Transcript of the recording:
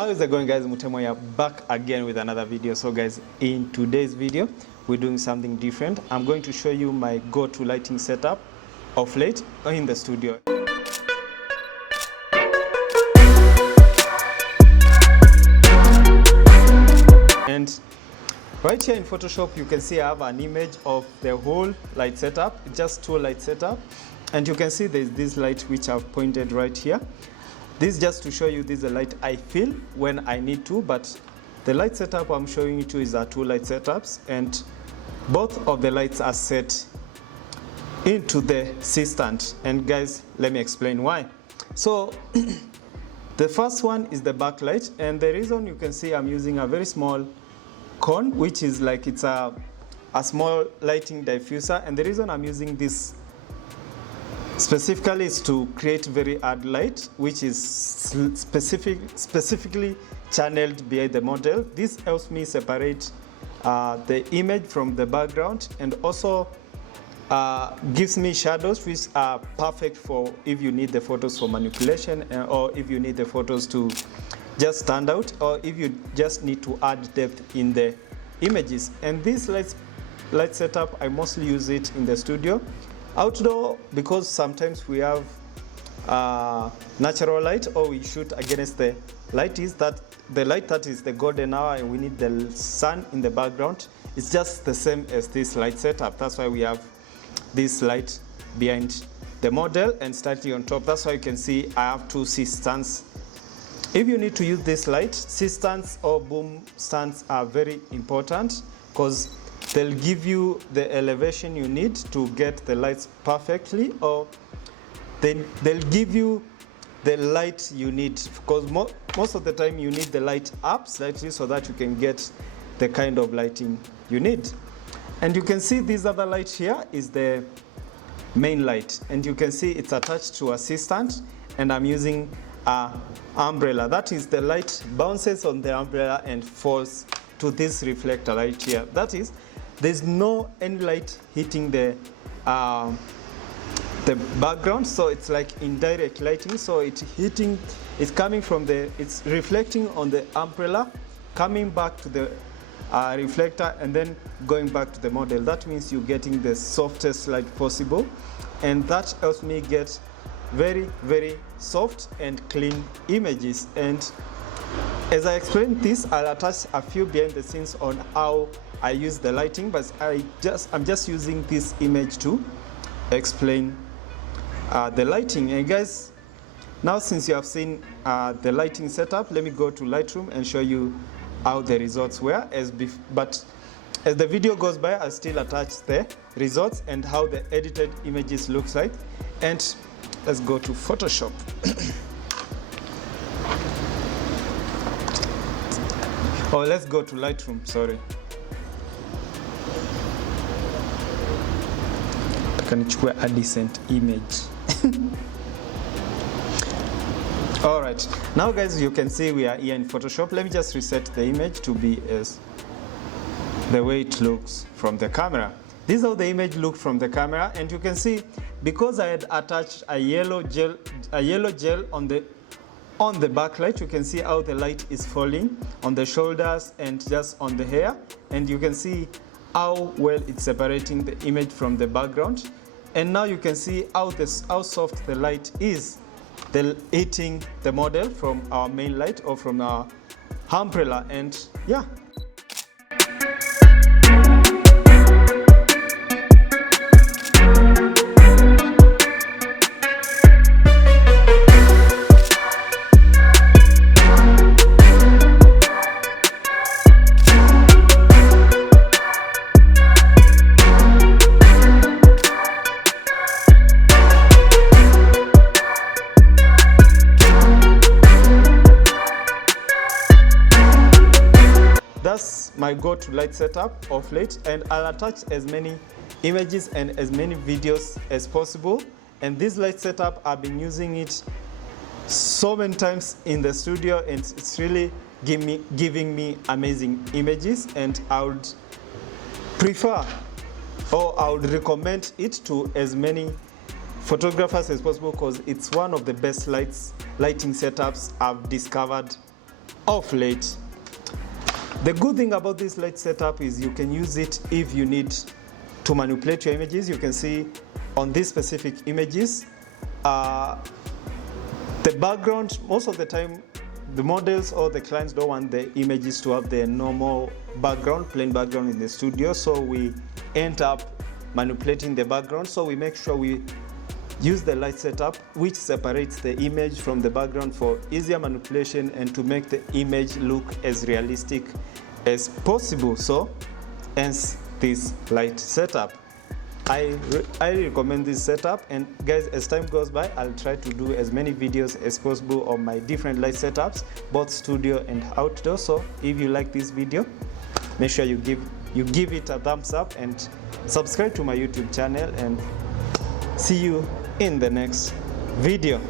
How is it going, guys? Mutemwa here, back again with another video. So guys, in today's video we're doing something different. I'm going to show you my go-to lighting setup of late in the studio. And right here in Photoshop you can see I have an image of the whole light setup, just two light setup, and you can see there's this light which I've pointed right here. This is just to show you this is a light I feel when I need to, but the light setup I'm showing you to is our two light setups, and both of the lights are set into the C-stand. And guys, let me explain why. So the first one is the backlight, and the reason you can see I'm using a very small cone, which is like it's a small lighting diffuser, and the reason I'm using this specifically is to create very hard light, which is specifically channeled behind the model. This helps me separate the image from the background, and also gives me shadows which are perfect for if you need the photos for manipulation, or if you need the photos to just stand out, or if you just need to add depth in the images. And this light setup, I mostly use it in the studio. Outdoor, because sometimes we have natural light, or we shoot against the light, is that the light that is the golden hour and we need the sun in the background. It's just the same as this light setup. That's why we have this light behind the model and slightly on top. That's why you can see I have two C-stands. If you need to use this light, C-stands or boom stands are very important, because they'll give you the elevation you need to get the lights perfectly, or they'll give you the light you need, because most of the time you need the light up slightly so that you can get the kind of lighting you need. And you can see this other light here is the main light, and you can see it's attached to a C-stand, and I'm using an umbrella. That is, the light bounces on the umbrella and falls to this reflector right here. That is, there's no any light hitting the background, so it's like indirect lighting. So it's coming from it's reflecting on the umbrella, coming back to the reflector, and then going back to the model. That means you're getting the softest light possible, and that helps me get very, very soft and clean images. And as I explained this, I'll attach a few behind the scenes on how I use the lighting, but I'm just using this image to explain the lighting. And guys, now since you have seen the lighting setup, let me go to Lightroom and show you how the results were. But as the video goes by, I'll still attach the results and how the edited images looks like. And let's go to Photoshop. Oh, let's go to Lightroom, sorry. Can you a decent image? All right, now guys, you can see we are here in Photoshop. Let me just reset the image to be as the way it looks from the camera. This is how the image looked from the camera, and you can see because I had attached a yellow gel on the backlight, you can see how the light is falling on the shoulders and just on the hair, and you can see how well it's separating the image from the background. And now you can see how soft the light is, hitting the model from our main light or from our umbrella. And yeah. That's my go-to light setup of late, and I'll attach as many images and as many videos as possible. And this light setup, I've been using it so many times in the studio, and it's really giving me amazing images. And I would prefer, or I would recommend it to as many photographers as possible, because it's one of the best lighting setups I've discovered off late. The good thing about this light setup is you can use it if you need to manipulate your images. You can see on these specific images, the background, most of the time, the models or the clients don't want the images to have the normal background, plain background in the studio, so we end up manipulating the background. So we make sure we use the light setup which separates the image from the background for easier manipulation and to make the image look as realistic as possible. So hence this light setup. I recommend this setup, and guys, as time goes by, I'll try to do as many videos as possible on my different light setups, both studio and outdoor. So if you like this video, make sure you give it a thumbs up and subscribe to my YouTube channel, and see you in the next video.